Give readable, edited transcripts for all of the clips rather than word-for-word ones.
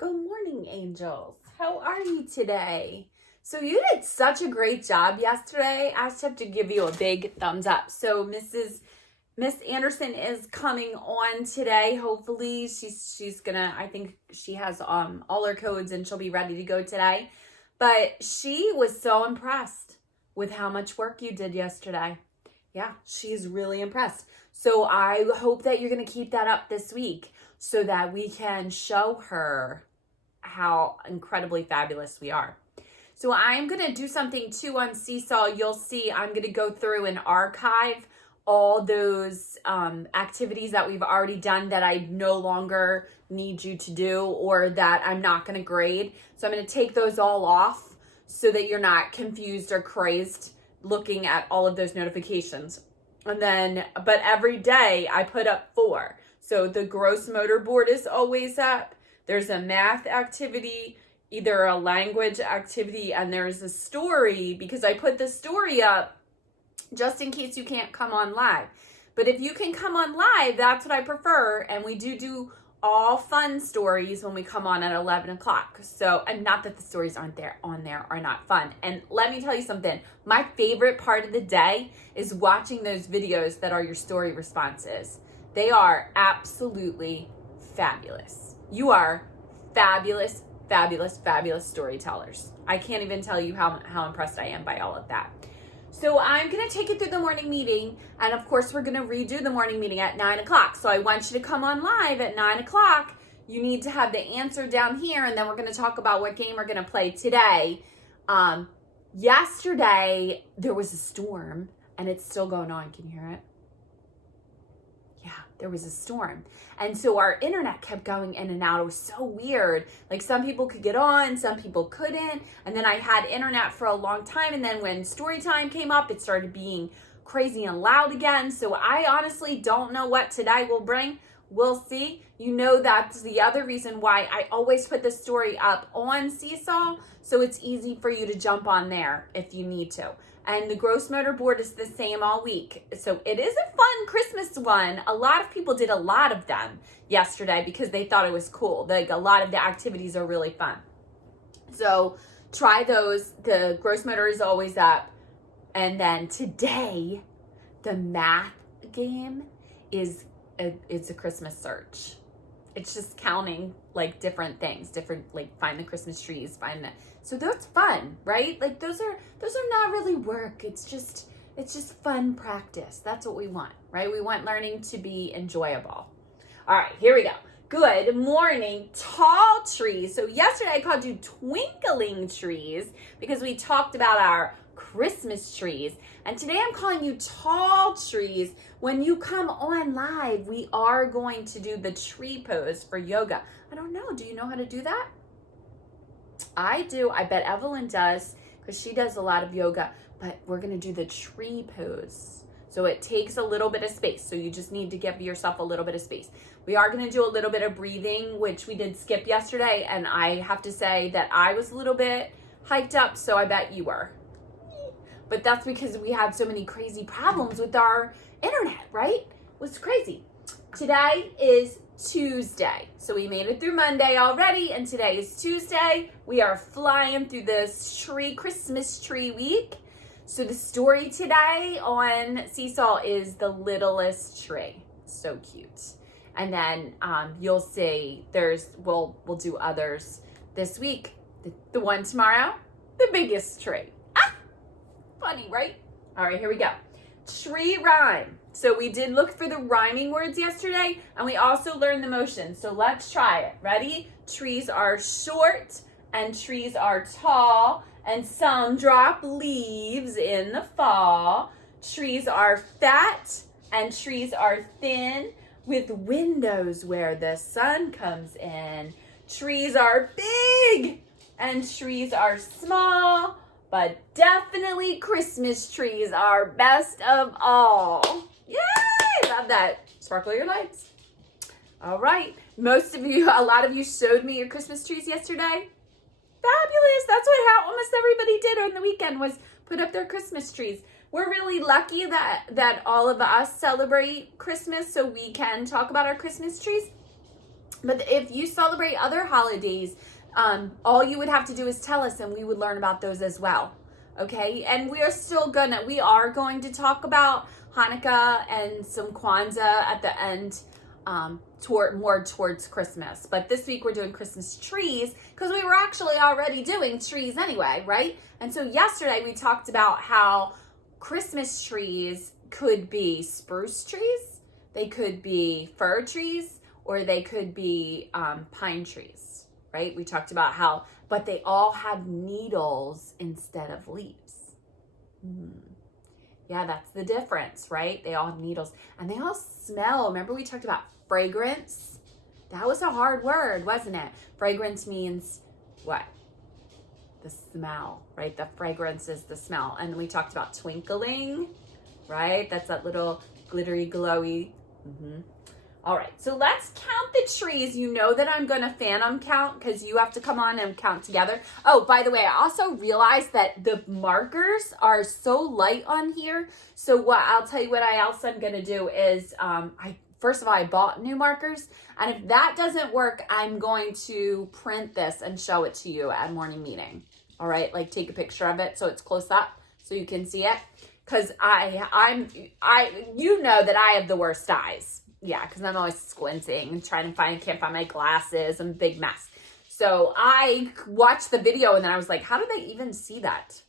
Good morning, angels. How are you today? So you did such a great job yesterday. I just have to give you a big thumbs up. So Miss Anderson is coming on today. Hopefully she's gonna, I think she has all her codes and she'll be ready to go today. But she was so impressed with how much work you did yesterday. Yeah, she's really impressed. So I hope that you're gonna keep that up this week so that we can show her how incredibly fabulous we are. So I'm going to do something too on Seesaw. You'll see I'm going to go through and archive all those activities that we've already done that I no longer need you to do or that I'm not going to grade. So I'm going to take those all off so that you're not confused or crazed looking at all of those notifications. And then, but every day I put up 4. So the gross motor board is always up. There's a math activity, either a language activity, and there's a story because I put the story up just in case you can't come on live. But if you can come on live, that's what I prefer. And we do all fun stories when we come on at 11 o'clock. So, and not that the stories on there are not fun. And let me tell you something. My favorite part of the day is watching those videos that are your story responses. They are absolutely fabulous. You are fabulous, fabulous, fabulous storytellers. I can't even tell you how impressed I am by all of that. So I'm going to take you through the morning meeting. And of course, we're going to redo the morning meeting at 9 o'clock. So I want you to come on live at 9 o'clock. You need to have the answer down here. And then we're going to talk about what game we're going to play today. Yesterday, there was a storm and it's still going on. Can you hear it? Yeah, there was a storm. And so our internet kept going in and out. It was so weird. Like some people could get on, some people couldn't. And then I had internet for a long time. And then when story time came up, it started being crazy and loud again. So I honestly don't know what today will bring. We'll see. You know, that's the other reason why I always put the story up on Seesaw. So it's easy for you to jump on there if you need to. And the gross motor board is the same all week. So it is a fun Christmas one. A lot of people did a lot of them yesterday because they thought it was cool. Like a lot of the activities are really fun. So try those. The gross motor is always up. And then today, the math game is it's a Christmas search. It's just counting like different things, like find the Christmas trees, so that's fun, right? Like those are not really work. It's just fun practice. That's what we want, right? We want learning to be enjoyable. All right, here we go. Good morning, tall trees. So yesterday I called you twinkling trees because we talked about our Christmas trees. And today I'm calling you tall trees. When you come on live, we are going to do the tree pose for yoga. I don't know. Do you know how to do that? I do. I bet Evelyn does because she does a lot of yoga. But we're going to do the tree pose. So it takes a little bit of space. So you just need to give yourself a little bit of space. We are going to do a little bit of breathing, which we did skip yesterday. And I have to say that I was a little bit hyped up. So I bet you were. But that's because we had so many crazy problems with our internet, right? It was crazy. Today is Tuesday. So we made it through Monday already, and today is Tuesday. We are flying through this Christmas tree week. So the story today on Seesaw is The Littlest Tree. So cute. And then you'll see we'll do others this week. The one tomorrow, The Biggest Tree. Funny, right? All right, here we go. Tree rhyme. So we did look for the rhyming words yesterday, and we also learned the motion. So let's try it. Ready? Trees are short, and trees are tall, and some drop leaves in the fall. Trees are fat, and trees are thin, with windows where the sun comes in. Trees are big, and trees are small, but definitely Christmas trees are best of all. Yay! Love that. Sparkle your lights. All right. A lot of you showed me your Christmas trees yesterday. Fabulous. That's what almost everybody did on the weekend was put up their Christmas trees. We're really lucky that all of us celebrate Christmas so we can talk about our Christmas trees. But if you celebrate other holidays, all you would have to do is tell us and we would learn about those as well. Okay, and we are going to talk about Hanukkah and some Kwanzaa at the end, towards Christmas. But this week we're doing Christmas trees because we were actually already doing trees anyway, right? And so yesterday we talked about how Christmas trees could be spruce trees, they could be fir trees, or they could be pine trees, right? We talked about how, but they all have needles instead of leaves. Yeah, that's the difference, right? They all have needles and they all smell. Remember we talked about fragrance? That was a hard word, wasn't it? Fragrance means what? The smell, right? The fragrance is the smell. And we talked about twinkling, right? That's that little glittery, glowy. All right, so let's count the trees. You know that I'm going to phantom count because you have to come on and count together. Oh, by the way, I also realized that the markers are so light on here. So I'll tell you what else I'm going to do is, first of all, I bought new markers. And if that doesn't work, I'm going to print this and show it to you at morning meeting. All right, like take a picture of it so it's close up so you can see it. Because you know that I have the worst eyes. Yeah, because I'm always squinting and can't find my glasses. I'm a big mess. So I watched the video and then I was like, how do they even see that?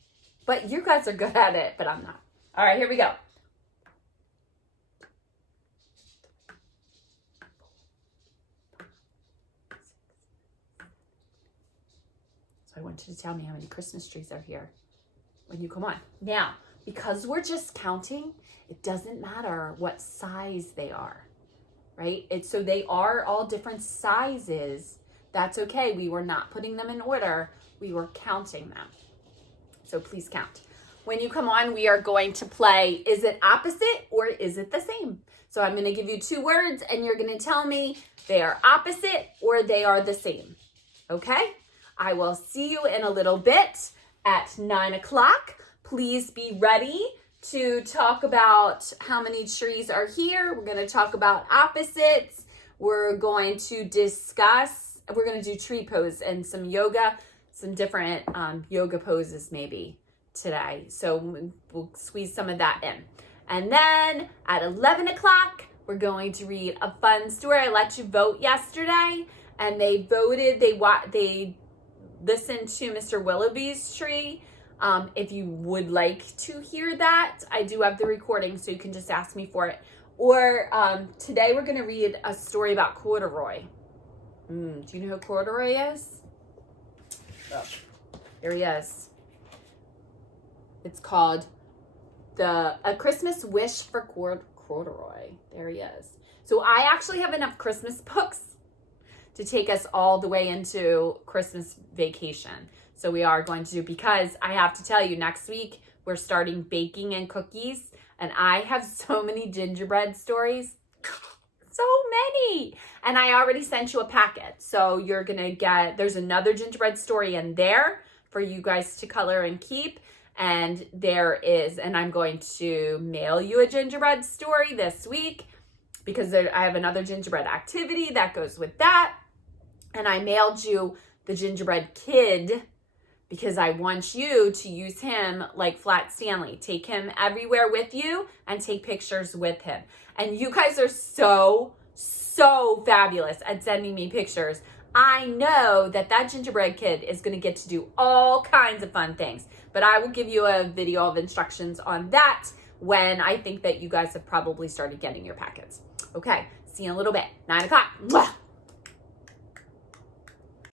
But you guys are good at it, but I'm not. All right, here we go. So I want you to tell me how many Christmas trees are here when you come on. Now, because we're just counting, it doesn't matter what size they are. Right? So they are all different sizes. That's okay. We were not putting them in order. We were counting them. So please count. When you come on, we are going to play, is it opposite or is it the same? So I'm going to give you 2 words and you're going to tell me they are opposite or they are the same. Okay? I will see you in a little bit at 9 o'clock. Please be ready to talk about how many trees are here. We're going to talk about opposites. We're going to do tree pose and some yoga, some different yoga poses maybe today. So we'll squeeze some of that in. And then at 11 o'clock, we're going to read a fun story. I let you vote yesterday and they voted, they listened to Mr. Willoughby's tree. If you would like to hear that, I do have the recording, so you can just ask me for it. Or today we're going to read a story about corduroy. Do you know who corduroy is? Oh, there he is. It's called A Christmas Wish for Corduroy. There he is. So I actually have enough Christmas books to take us all the way into Christmas vacation. So we are going to do, because I have to tell you, next week we're starting baking and cookies, and I have so many gingerbread stories. So many. And I already sent you a packet. So you're going to there's another gingerbread story in there for you guys to color and keep. And I'm going to mail you a gingerbread story this week because I have another gingerbread activity that goes with that. And I mailed you the gingerbread kid because I want you to use him like Flat Stanley. Take him everywhere with you and take pictures with him. And you guys are so fabulous at sending me pictures. I know that gingerbread kid is going to get to do all kinds of fun things. But I will give you a video of instructions on that when I think that you guys have probably started getting your packets. Okay, see you in a little bit. 9 o'clock. Mwah!